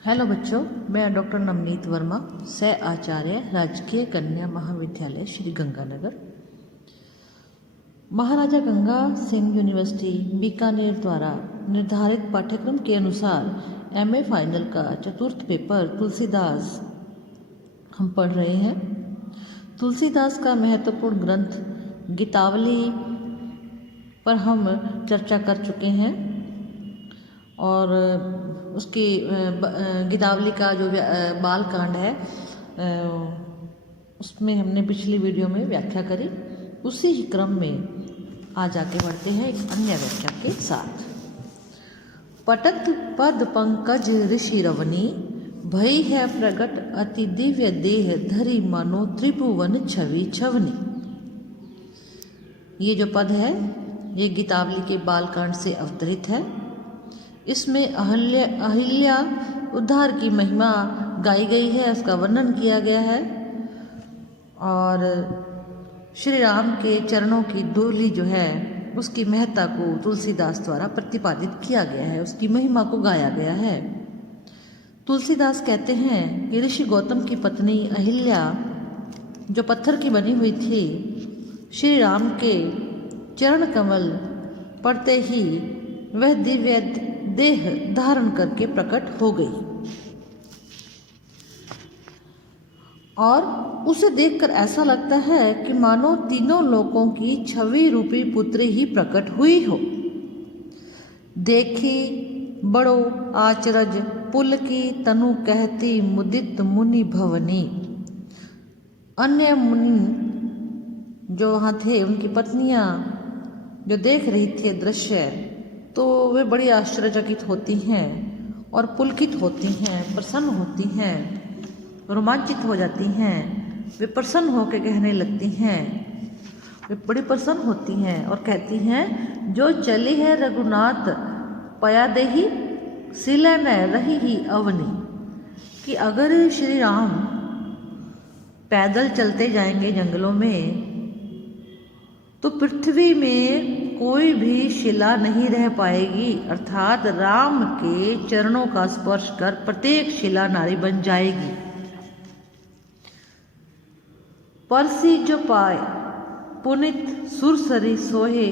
Hello बच्चों, मैं doctor Navneet Verma, सह आचार्य, राजकीय कन्या महाविद्यालय श्री गंगानगर। महाराजा गंगा सिंह यूनिवर्सिटी बीकानेर द्वारा निर्धारित पाठ्यक्रम के अनुसार एमए फाइनल का चतुर्थ पेपर तुलसीदास हम पढ़ रहे हैं। तुलसीदास का महत्वपूर्ण ग्रंथ गीतावली पर हम चर्चा कर चुके हैं और उसकी गीतावली का जो बाल कांड है उसमें हमने पिछली वीडियो में व्याख्या करी। उसी ही क्रम में आज आगे बढ़ते हैं एक अन्य व्याख्या के साथ। पटत पद पंकज ऋषि रवनी, भई है प्रगट अति दिव्य देह धरी मानो त्रिभुवन छवि छवनी। ये जो पद है ये गीतावली के बालकांड से अवतरित है। इसमें अहिल्या उद्धार की महिमा गाई गई है, उसका वर्णन किया गया है और श्री राम के चरणों की धूलि जो है उसकी महत्ता को तुलसीदास द्वारा प्रतिपादित किया गया है, उसकी महिमा को गाया गया है। तुलसीदास कहते हैं कि ऋषि गौतम की पत्नी अहिल्या जो पत्थर की बनी हुई थी, श्री राम के चरण कमल पड़ते ही वह दिव्य देह धारण करके प्रकट हो गई और उसे देखकर ऐसा लगता है कि मानो तीनों लोकों की छवि रूपी पुत्री ही प्रकट हुई हो। देखी बड़ो आचरज पुल की तनु कहती मुदित मुनि भवनी। अन्य मुनि जो वहाँ थे, उनकी पत्नियां जो देख रही थी दृश्य, तो वे बड़ी आश्चर्यचकित होती हैं और पुलकित होती हैं, प्रसन्न होती हैं, रोमांचित हो जाती हैं। वे प्रसन्न होकर कहने लगती हैं, वे बड़ी प्रसन्न होती हैं और कहती हैं, जो चली है रघुनाथ पया देही सिला न रही ही अवनी। कि अगर श्री राम पैदल चलते जाएंगे जंगलों में तो पृथ्वी में कोई भी शिला नहीं रह पाएगी, अर्थात राम के चरणों का स्पर्श कर प्रत्येक शिला नारी बन जाएगी। परसी जो पाए पुनित सुरसरी सोहे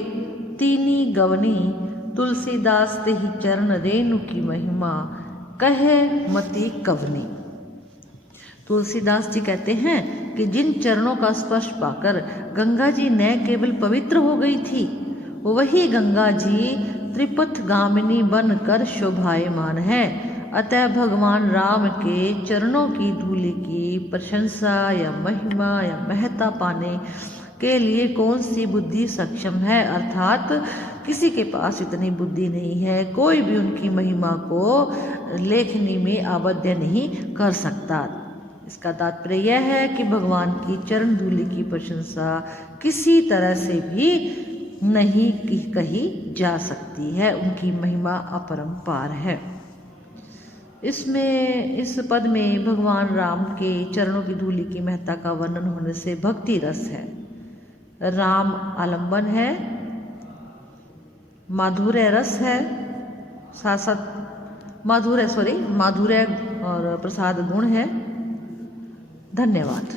तीनी गवनी, तुलसीदास ते ही चरण रेणु की महिमा कहे मति कवनी। तुलसीदास जी कहते हैं कि जिन चरणों का स्पर्श पाकर गंगा जी न केवल पवित्र हो गई थी, वही गंगा जी त्रिपथ गामिनी बनकर शोभायमान है। अतः भगवान राम के चरणों की धूलि की प्रशंसा या महिमा या महत्ता पाने के लिए कौन सी बुद्धि सक्षम है, अर्थात किसी के पास इतनी बुद्धि नहीं है, कोई भी उनकी महिमा को लेखनी में आबद्ध नहीं कर सकता। इसका तात्पर्य यह है कि भगवान की चरण धूलि की प्रशंसा किसी तरह से भी नहीं कही जा सकती है, उनकी महिमा अपरंपार है। इस पद में भगवान राम के चरणों की धूलि की महत्ता का वर्णन होने से भक्ति रस है, राम आलंबन है, माधुर्य रस है, साथ साथ माधुर्य और प्रसाद गुण है। धन्यवाद।